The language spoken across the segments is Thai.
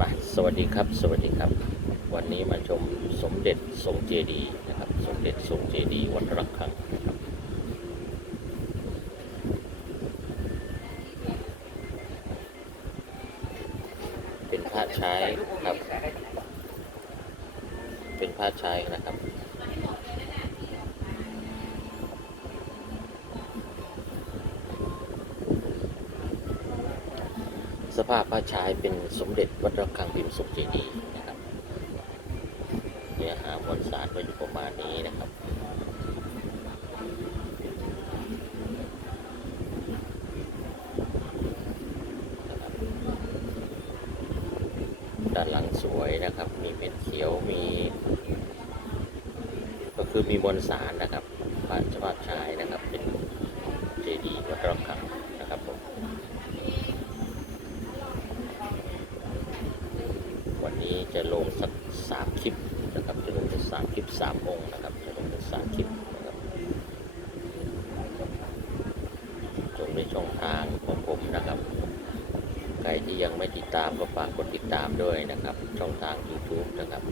มาสวัสดีครับ สวัสดีครับ วันนี้มาชมสมเด็จทรงเจดีย์นะครับ สมเด็จทรงเจดีย์วัดระฆังนะครับเป็นผ้าใช้ครับ เป็นผ้าใช้นะครับ สภาพผ้าใช้เป็นสมเด็จวัดระฆังพิมพ์ทรงเจดีย์นะครับเนื้อหามวลสารก็อยู่ประมาณนี้นะครับด้านหลังสวยนะครับ มีเม็ดเขียว มี ก็คือมีมวลสารนะครับผ่านสภาพชายนะครับ นี้จะลงสักสามคลิปนะครับจะลงสักสามคลิปสามองค์นะครับจะลงสักสามคลิปนะครับชมในช่องทางของผมนะครับ ใครที่ยังไม่ติดตามก็ฝากกดติดตามด้วยนะครับ ช่องทาง YouTube นะครับ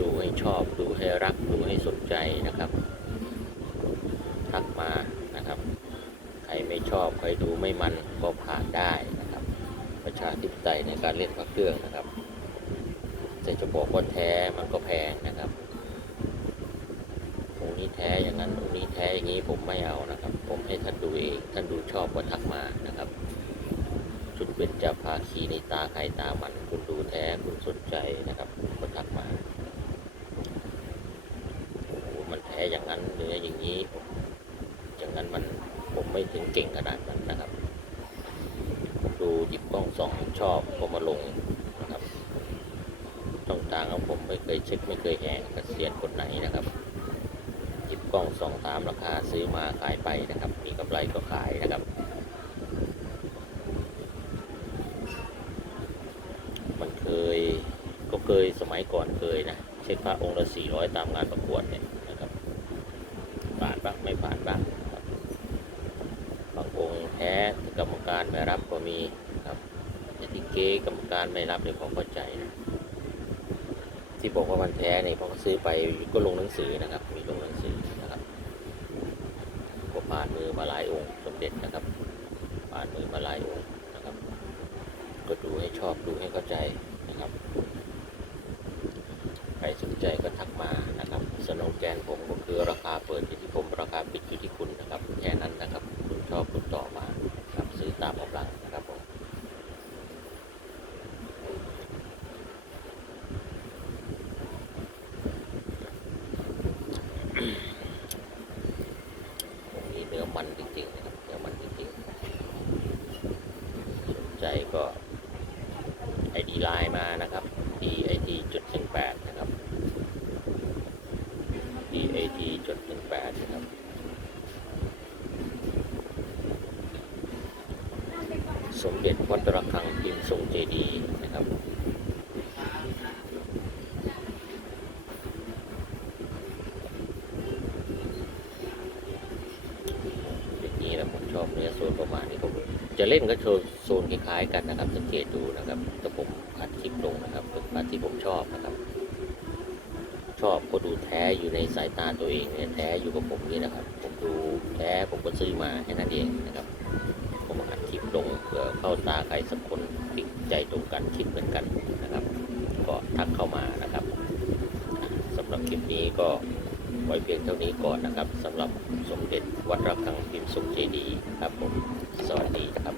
ดูให้ชอบดูให้รักดูให้สนใจนะครับทักมานะครับ ใครไม่ชอบใครดูไม่มันก็ผ่านได้ ประชาธิปไตยในการเล่นพระเครื่องนะครับแต่จะบอกว่าแท้มันก็แพงนะครับองนี้แท้อย่างนั้นองนี้แท้อย่างนี้ผมไม่เอานะครับ ผมให้ท่านดูเองท่านดูชอบก็ทักมานะครับจุดเป็นจะพาคีในตาใครตามันคุณดูแท้คุณสนใจนะครับก็ทักมาโอ้โหมันแท้อย่างนั้นเนื้ออย่างนี้ อย่างนั้นมันผมไม่ถึงเก่งขนาดนั้นนะครับ ดูหยิบกล้องส่อง ชอบก็มาลงนะครับช่องทางของผมไม่เคยเช็คไม่เคยแหงกระเสียนคนไหนนะครับหยิบกล้องส่องตามราคาซื้อมาขายไปนะครับ มีกำไรก็ขายนะครับ มันเคยก็เคยสมัยก่อนเคยนะเช็คพระองค์ละสี่ร้อยตามงานประกวดเนี่ยนะครับผ่านบ้างไม่ผ่านบ้างบางองค์แพ้กรรมการไม่รับก็มี เก๊กรรมการไม่รับเนี่ยผมเข้าใจนะที่บอกว่ามันแท้เนี่ยพอเขาซื้อไปก็ลงหนังสือนะครับ มีลงหนังสือนะครับก็ผ่านมือมาหลายองค์สมเด็จนะครับ ผ่านมือมาหลายองค์นะครับ ก็ดูให้ชอบดูให้เข้าใจนะครับใครสนใจก็ทักมานะครับสโนแกนผมก็คือราคาเปิดอยู่ที่ผมราคาปิดอยู่ที่คุณนะครับแค่นั้นนะครับ คุณชอบคุณต่อมาครับซื้อตามกำลังนะครับผมตรงนี้เนื้อมันจ ริงๆนะครับเนื้อมันจริงๆสนใจก็ไอดีไลน์มานะครับ DIT จุดหนึ่งแปดนะครับ DIT จุดหนึ่งแปดนะครับสมเด็จวัดระฆังพิมพ์ทรงเจดีย์นะครับ โซนประมาณนี้ผมจะเล่นก็โซนคล้ายๆกันนะครับ สังเกตดูนะครับแต่ผมอัดคลิปลงนะครับเป็นพาร์ทที่ผมชอบนะครับ ชอบก็ดูแท้อยู่ในสายตาตัวเองเนี่ยแท้อยู่กับผมนี่นะครับ ผมดูแท้ผมก็ซื้อมาแค่นั้นเองนะครับ ผมอัดคลิปลงเพื่อเข้าตาใครสักคนติดใจตรงกันคิดเหมือนกันนะครับ ก็ทักเข้ามานะครับสำหรับคลิปนี้ก็ ไว้เพียงเท่านี้ก่อนนะครับสำหรับสมเด็จวัดระฆังพิมพ์ทรงเจดีย์ครับผมสวัสดีครับ